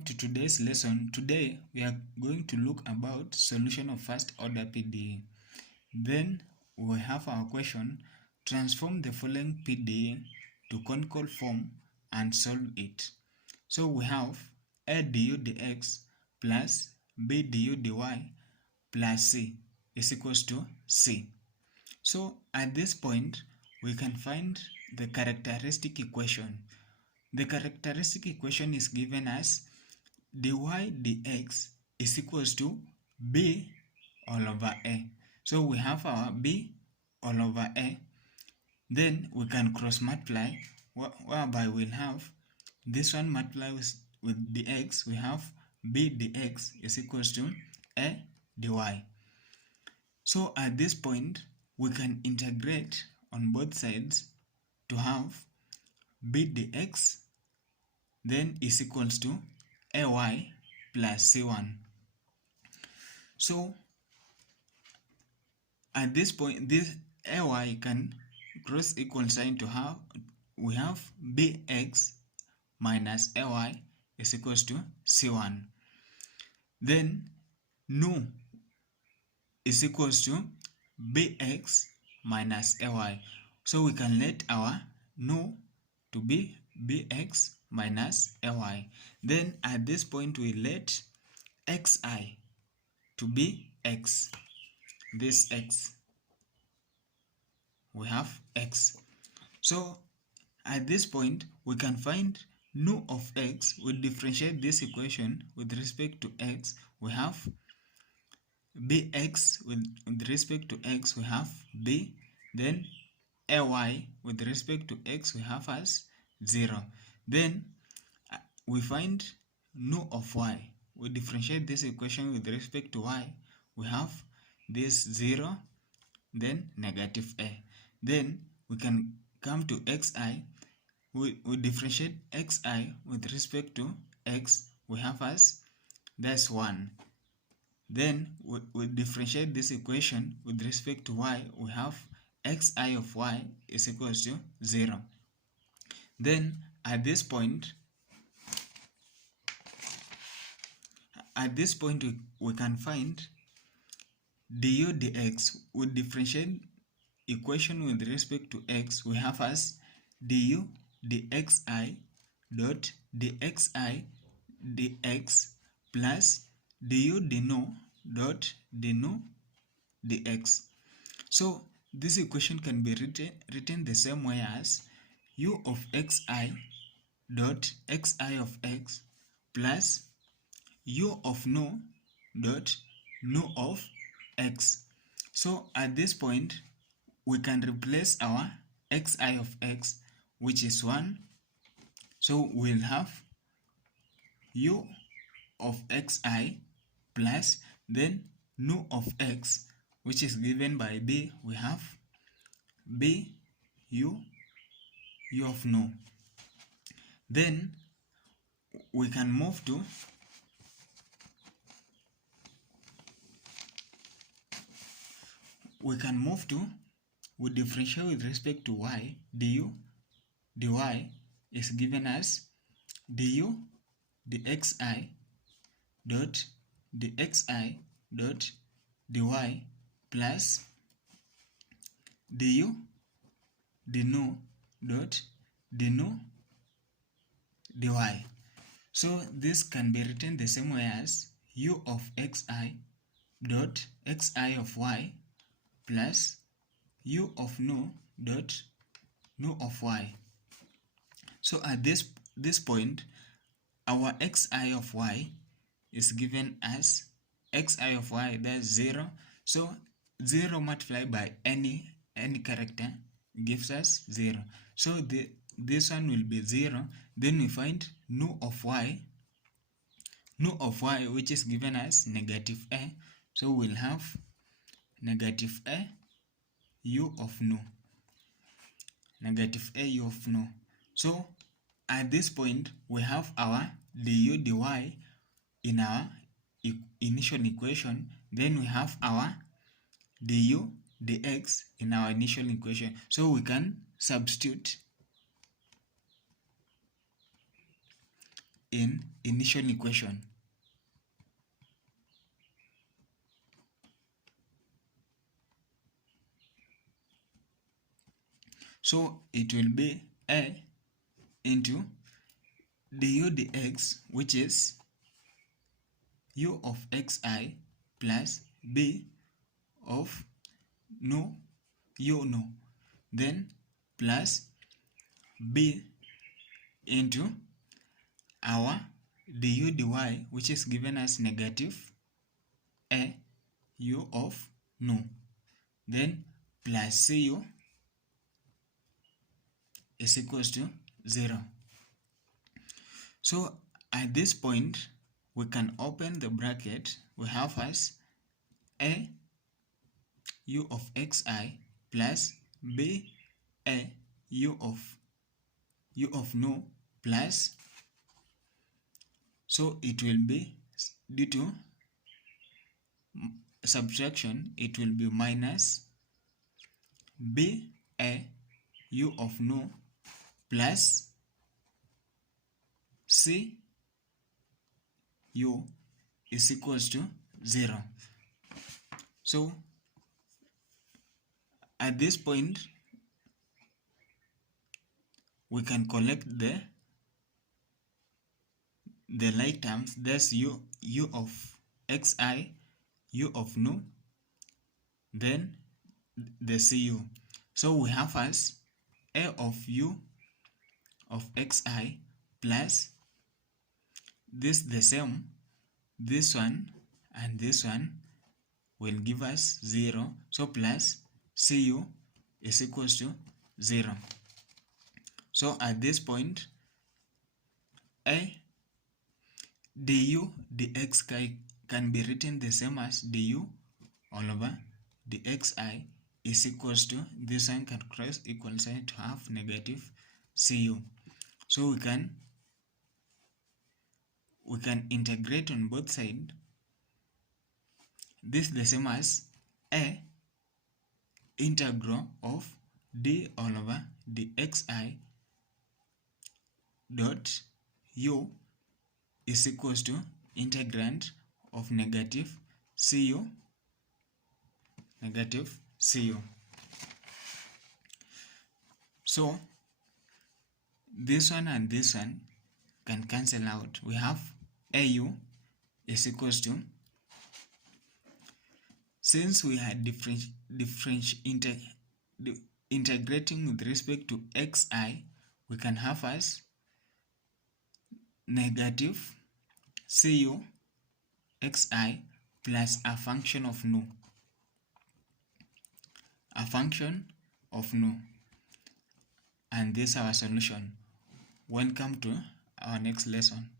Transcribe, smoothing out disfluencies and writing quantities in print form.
Welcome to today's lesson. Today we are going to look about solution of first order PDE. Then we have our question: transform the following PDE to conical form and solve it. So we have a du dx plus b du dy plus c is equals to c. So at this point we can find the characteristic equation. The characteristic equation is given as dy dx is equals to b all over a. So we have our b all over a. Then we can cross multiply, whereby we'll have this one multiply with dx. We have b dx is equals to a dy. So at this point we can integrate on both sides to have b dx then is equals to ay plus c1. So at this point this ay can cross equal sign to have we have bx minus ay is equals to c1. Then nu is equals to bx minus ay. So we can let our nu to be bx minus ay. Then at this point we let xi to be x. This x, we have x. So at this point we can find nu of x. We differentiate this equation with respect to x. We have bx with respect to x, we have b. Then ay with respect to x we have as 0. Then we find nu of y. We differentiate this equation with respect to y. We have this 0, then negative a. Then we can come to xi. We differentiate xi with respect to x. We have as that's 1. Then we differentiate this equation with respect to y. We have xi of y is equals to 0. Then at this point we can find du dx. We differentiate equation with respect to x. We have as du dxi dot dxi dx plus du dnu dot dnu dx. So this equation can be written the same way as u of xi dot xi of x plus u of nu dot nu of x. So at this point we can replace our xi of x, which is 1. So we'll have u of xi plus then nu of x, which is given by b. We have b u of nu. Then we can move to we differentiate with respect to y. Du dy is given as du dxi dot dxi dot dy plus du dnu dot dnu dy. So this can be written the same way as u of xi dot xi of y plus u of nu dot nu of y. So at this point our xi of y is given as xi of y, that's 0. So 0 multiplied by any character gives us 0. So this one will be 0. Then we find nu of y which is given as negative a. So we'll have negative a u of nu. Negative a u of nu. So at this point we have our du dy in our initial equation. Then we have our du dx in our initial equation. So we can substitute in initial equation. So it will be A into du dx, which is u of xi plus b of no, then plus b into our du dy, which is given as negative a u of no, then plus cu is equals to 0. So at this point we can open the bracket. We have as a u of xi plus b a u of no plus, so it will be, due to subtraction, it will be minus b a u of no plus c u is equals to 0. So at this point we can collect the like terms. That's u of xi, u of no, then the cu. So we have as a of u of xi plus this the same, this one and this one will give us 0. So plus cu is equals to 0. So at this point a du dx can be written the same as du all over dxi is equals to, this one can cross equal sign to have negative cu. So we can integrate on both sides. This is the same as a integral of d all over dxi dot u is equals to integrand of negative cu. So this one and this one can cancel out. We have au is equals to, since we had integrating with respect to xi, we can have as negative cu xi plus a function of no. And this is our solution. Welcome to our next lesson.